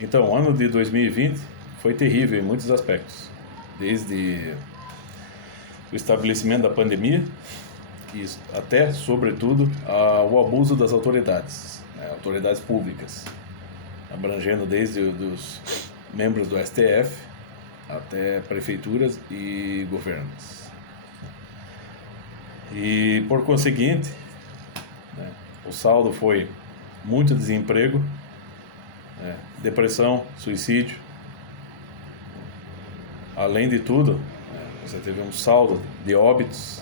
Então, o ano de 2020 foi terrível em muitos aspectos, desde o estabelecimento da pandemia e até, sobretudo, o abuso das autoridades, autoridades públicas, abrangendo desde os membros do STF até prefeituras e governos. E, por conseguinte, o saldo foi muito desemprego, depressão, suicídio. Além de tudo, você teve um saldo de óbitos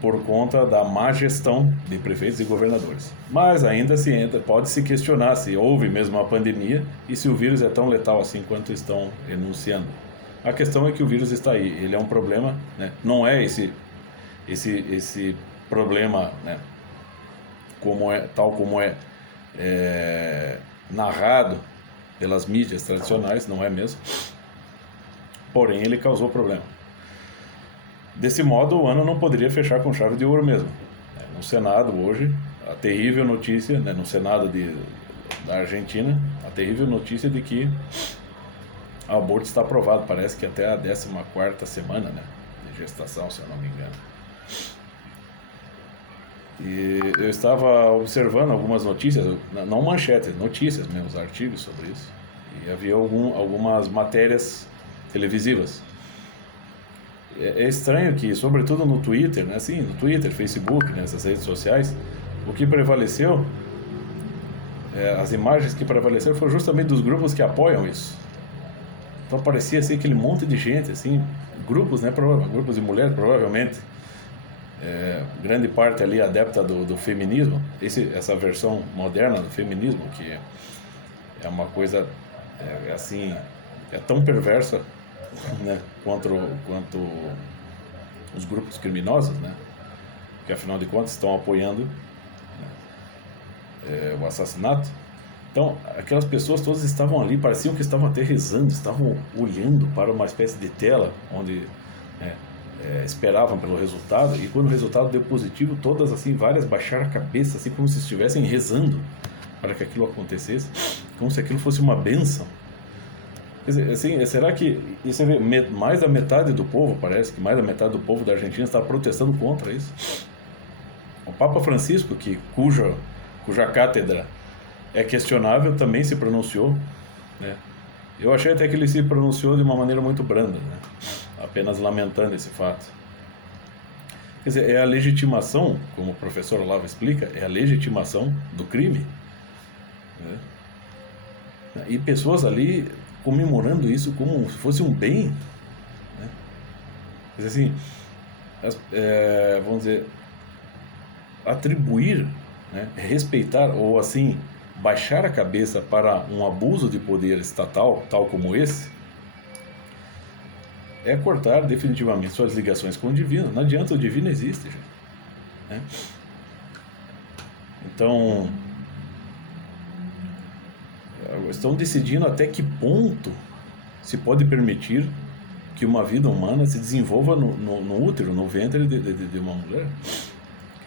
por conta da má gestão de prefeitos e governadores. Mas ainda pode se questionar se houve mesmo uma pandemia e se o vírus é tão letal assim quanto estão enunciando. A questão é que o vírus está aí, ele é um problema, não é esse problema, tal como é narrado pelas mídias tradicionais, não é mesmo? Porém, ele causou problema. Desse modo, o ano não poderia fechar com chave de ouro mesmo. No Senado hoje, a terrível notícia, no Senado da Argentina, a terrível notícia de que o aborto está aprovado, parece que até a 14ª semana, de gestação, se eu não me engano. E eu estava observando algumas notícias, não manchetes, notícias mesmo, artigos sobre isso. E havia algumas matérias televisivas. É estranho que, sobretudo no Twitter, no Twitter, Facebook, nessas redes sociais, o que prevaleceu, as imagens que prevaleceram foram justamente dos grupos que apoiam isso. Então parecia assim aquele monte de gente, assim, grupos, grupos de mulheres, provavelmente, grande parte ali adepta do feminismo, essa versão moderna do feminismo, que é uma coisa, é tão perversa, quanto os grupos criminosos, que afinal de contas estão apoiando o assassinato. Então, aquelas pessoas todas estavam ali, pareciam que estavam até rezando, estavam olhando para uma espécie de tela onde esperavam pelo resultado, e quando o resultado deu positivo, todas assim, várias baixaram a cabeça, assim como se estivessem rezando para que aquilo acontecesse, como se aquilo fosse uma bênção. Quer dizer, assim, será que você vê, mais da metade do povo, parece que mais da metade do povo da Argentina está protestando contra isso? O Papa Francisco, cuja cátedra é questionável, também se pronunciou, Eu achei até que ele se pronunciou de uma maneira muito branda, apenas lamentando esse fato. Quer dizer, é a legitimação, como o professor Olavo explica, é a legitimação do crime. E pessoas ali comemorando isso como se fosse um bem. Quer dizer assim, vamos dizer, atribuir, respeitar ou assim, baixar a cabeça para um abuso de poder estatal, tal como esse, é cortar definitivamente suas ligações com o divino. Não adianta, o divino existe, gente. Então, estão decidindo até que ponto se pode permitir que uma vida humana se desenvolva no útero, no ventre de uma mulher.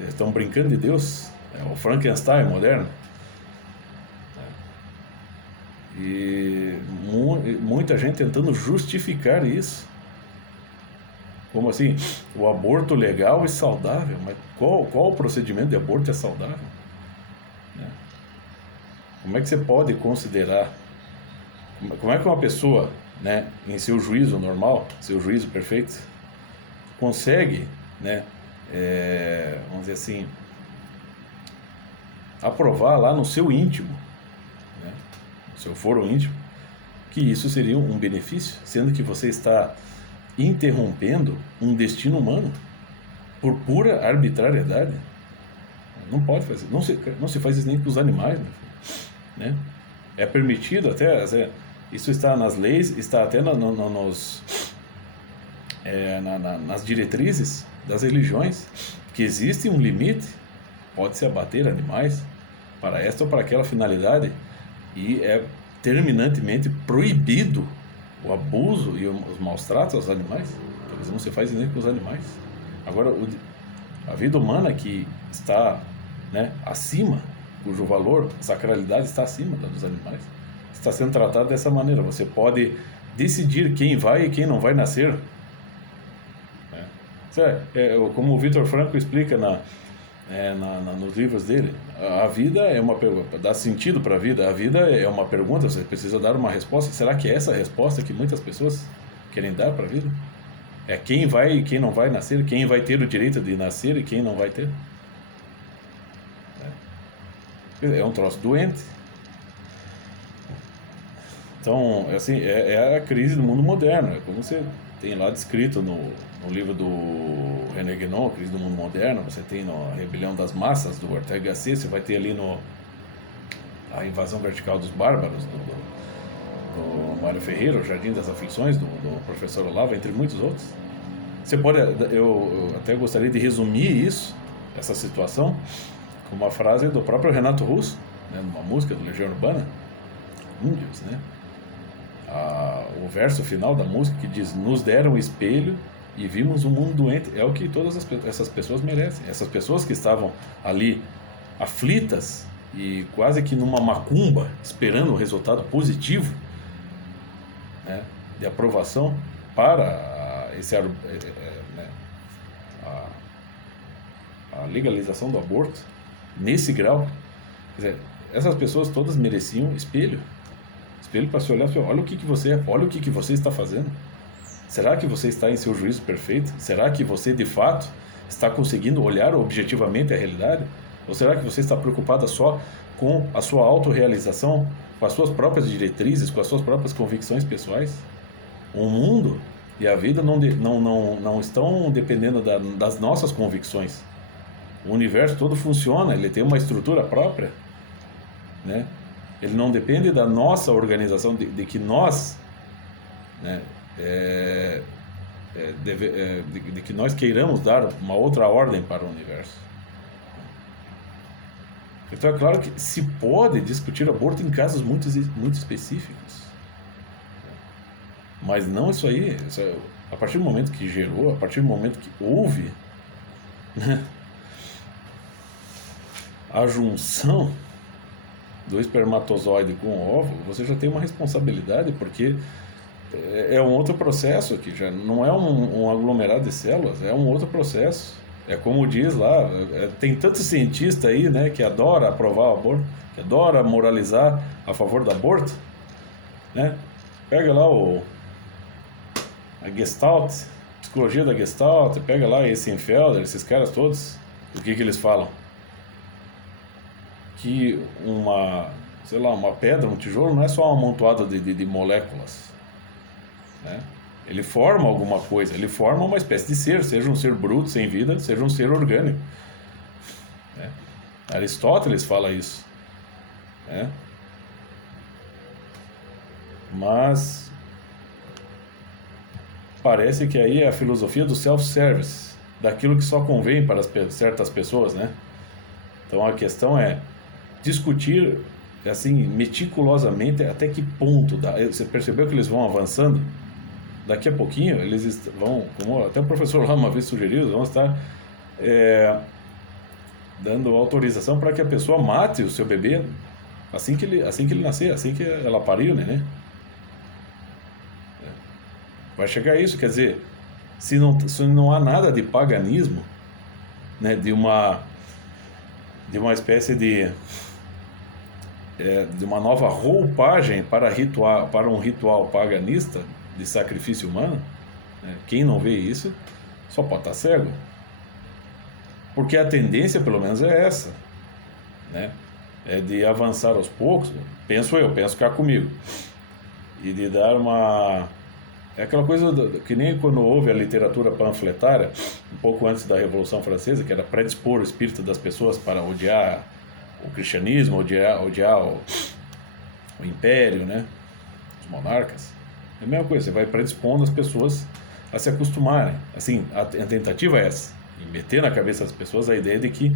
Estão brincando de Deus, o Frankenstein moderno. E muita gente tentando justificar isso. Como assim? O aborto legal e saudável. Mas qual o procedimento de aborto é saudável? Como é que você pode considerar? Como é que uma pessoa, em seu juízo normal, seu juízo perfeito, consegue, vamos dizer assim, aprovar lá no seu íntimo, no seu foro íntimo, que isso seria um benefício, sendo que você está interrompendo um destino humano por pura arbitrariedade? Não pode fazer, não se faz isso nem com os animais, É permitido até, isso está nas leis, está até nas diretrizes das religiões, que existe um limite, pode-se abater animais para esta ou para aquela finalidade, e é terminantemente proibido o abuso e os maus tratos aos animais. Talvez não se faz nem com os animais. Agora, a vida humana que está acima, cujo valor, sacralidade está acima da dos animais, está sendo tratado dessa maneira. Você pode decidir quem vai e quem não vai nascer. Como o Viktor Frankl explica nos livros dele, a vida é uma pergunta, dá sentido para a vida. A vida é uma pergunta, você precisa dar uma resposta. Será que é essa a resposta que muitas pessoas querem dar para a vida? É quem vai e quem não vai nascer, quem vai ter o direito de nascer e quem não vai ter. É um troço doente. Então, assim, é a crise do mundo moderno. É como você tem lá descrito no livro do René Guénon, a crise do mundo moderno. Você tem a rebelião das massas do Ortega y Gasset. Você vai ter ali a invasão vertical dos bárbaros do Mário Ferreira, o Jardim das Aflições do professor Olavo, entre muitos outros. Eu até gostaria de resumir essa situação, com uma frase do próprio Renato Russo, né, numa música do Legião Urbana, Índios, né? O verso final da música que diz: nos deram o espelho e vimos um mundo doente. É o que todas essas pessoas merecem. Essas pessoas que estavam ali aflitas e quase que numa macumba, esperando um resultado positivo, né, de aprovação para a legalização do aborto, nesse grau. Quer dizer, essas pessoas todas mereciam espelho para se olhar e falar: olha o que você é, olha o que você está fazendo. Será que você está em seu juízo perfeito? Será que você de fato está conseguindo olhar objetivamente a realidade? Ou será que você está preocupada só com a sua autorrealização, com as suas próprias diretrizes, com as suas próprias convicções pessoais? O mundo e a vida não estão dependendo das nossas convicções. O universo todo funciona, ele tem uma estrutura própria, né? Ele não depende da nossa organização, de que nós, né, de que nós queiramos dar uma outra ordem para o universo. Então é claro que se pode discutir aborto em casos muito específicos, mas não isso aí. A partir do momento que gerou, a partir do momento que houve, né, a junção do espermatozoide com o óvulo, você já tem uma responsabilidade, porque é um outro processo aqui, já não é um aglomerado de células, é um outro processo. É como diz lá, tem tanto cientista aí, né, que adora aprovar o aborto, que adora moralizar a favor do aborto, né? Pega lá a Gestalt, psicologia da Gestalt, pega lá esse Enfelder, esses caras todos, o que eles falam? Que uma pedra, um tijolo não é só um amontoado de moléculas, né? Ele forma alguma coisa, ele forma uma espécie de ser, seja um ser bruto, sem vida, seja um ser orgânico, né? Aristóteles fala isso, né? Mas parece que aí é a filosofia do self-service, daquilo que só convém para certas pessoas, né? Então a questão é discutir assim meticulosamente até que ponto você percebeu que eles vão avançando. Daqui a pouquinho eles vão, como até o professor lá uma vez sugeriu, eles vão estar dando autorização para que a pessoa mate o seu bebê assim que ele nascer, assim que ela parir o neném. Vai chegar a isso, quer dizer, se não há nada de paganismo, né, de uma espécie de uma nova roupagem para um ritual paganista de sacrifício humano, né? Quem não vê isso só pode estar cego, porque a tendência pelo menos é essa, né? É de avançar aos poucos, penso cá comigo, e de dar é aquela coisa que nem quando houve a literatura panfletária, um pouco antes da Revolução Francesa, que era predispor o espírito das pessoas para odiar o cristianismo, odiar o império, né, os monarcas. É a mesma coisa, você vai predispondo as pessoas a se acostumarem. Assim, a tentativa é essa, e meter na cabeça das pessoas a ideia de que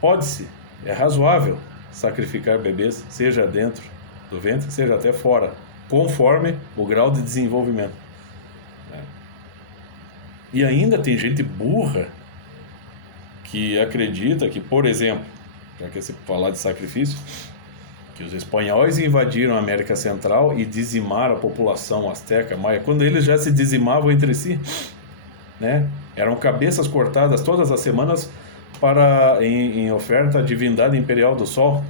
pode-se, é razoável sacrificar bebês, seja dentro do ventre, seja até fora, conforme o grau de desenvolvimento. E ainda tem gente burra que acredita que, por exemplo, já que você falar de sacrifício, que os espanhóis invadiram a América Central e dizimaram a população asteca, maia, quando eles já se dizimavam entre si, né? Eram cabeças cortadas todas as semanas para em oferta à divindade imperial do Sol.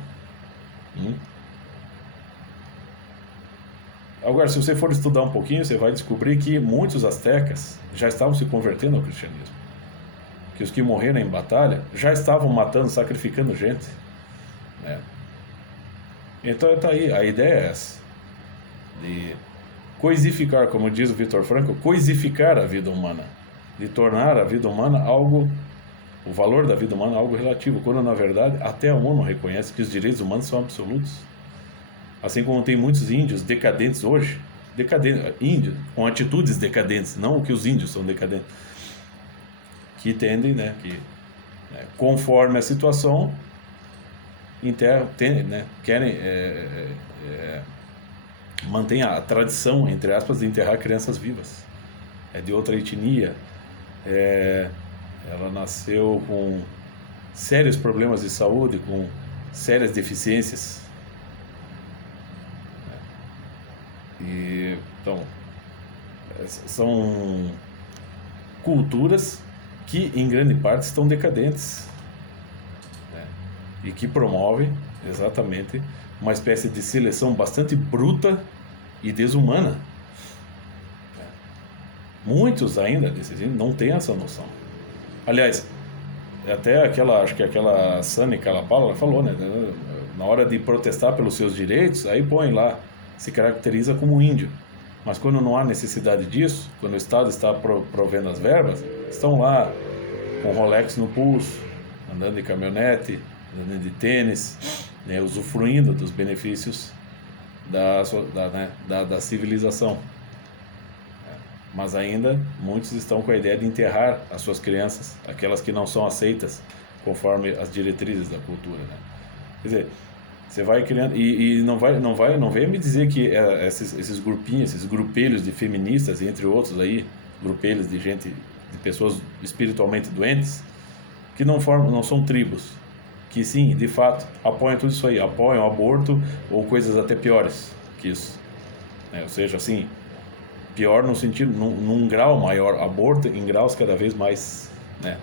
Agora, se você for estudar um pouquinho, você vai descobrir que muitos astecas já estavam se convertendo ao cristianismo, que os que morreram em batalha já estavam matando, sacrificando gente, né? Então está aí, a ideia é essa, de coisificar, como diz o Viktor Frankl, coisificar a vida humana, de tornar a vida humana algo, o valor da vida humana algo relativo, quando na verdade até a ONU reconhece que os direitos humanos são absolutos. Assim como tem muitos índios decadentes hoje, índios com atitudes decadentes, não o que os índios são decadentes, que tendem, né, conforme a situação, querem mantém a tradição, entre aspas, de enterrar crianças vivas. É de outra etnia, ela nasceu com sérios problemas de saúde, com sérias deficiências. E, então, são culturas que, em grande parte, estão decadentes, né? E que promovem exatamente uma espécie de seleção bastante bruta e desumana. Muitos ainda desses não têm essa noção. Aliás, até acho que aquela Sunny Calapala falou, né? Na hora de protestar pelos seus direitos, aí põe lá, se caracteriza como índio. Mas quando não há necessidade disso, quando o Estado está provendo as verbas, estão lá com Rolex no pulso, andando de caminhonete, andando de tênis, né, usufruindo dos benefícios da civilização. Mas ainda muitos estão com a ideia de enterrar as suas crianças, aquelas que não são aceitas conforme as diretrizes da cultura, né? Quer dizer, você vai criando e não venha me dizer que esses grupinhos, esses grupelhos de feministas, entre outros aí, grupelhos de gente, de pessoas espiritualmente doentes, que não são tribos, que sim, de fato, apoiam tudo isso aí, apoiam o aborto ou coisas até piores que isso, né? Ou seja, assim, pior no sentido, num grau maior, aborto em graus cada vez mais, né,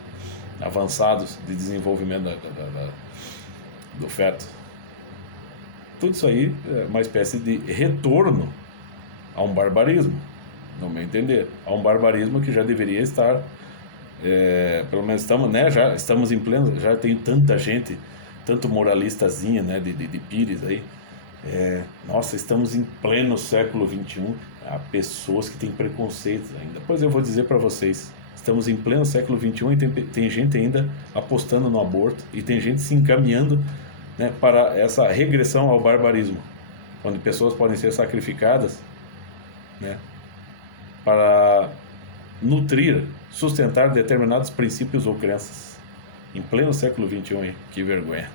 avançados de desenvolvimento do feto. Tudo isso aí é uma espécie de retorno a um barbarismo, no meu entender, a um barbarismo que já deveria estar, pelo menos estamos, né, já estamos em pleno, já tem tanta gente, tanto moralistazinha, né, de pires aí, nossa, estamos em pleno século XXI, há pessoas que têm preconceitos ainda. Pois eu vou dizer para vocês, estamos em pleno século XXI e tem gente ainda apostando no aborto e tem gente se encaminhando, né, para essa regressão ao barbarismo, onde pessoas podem ser sacrificadas, né, para nutrir, sustentar determinados princípios ou crenças. Em pleno século XXI, que vergonha.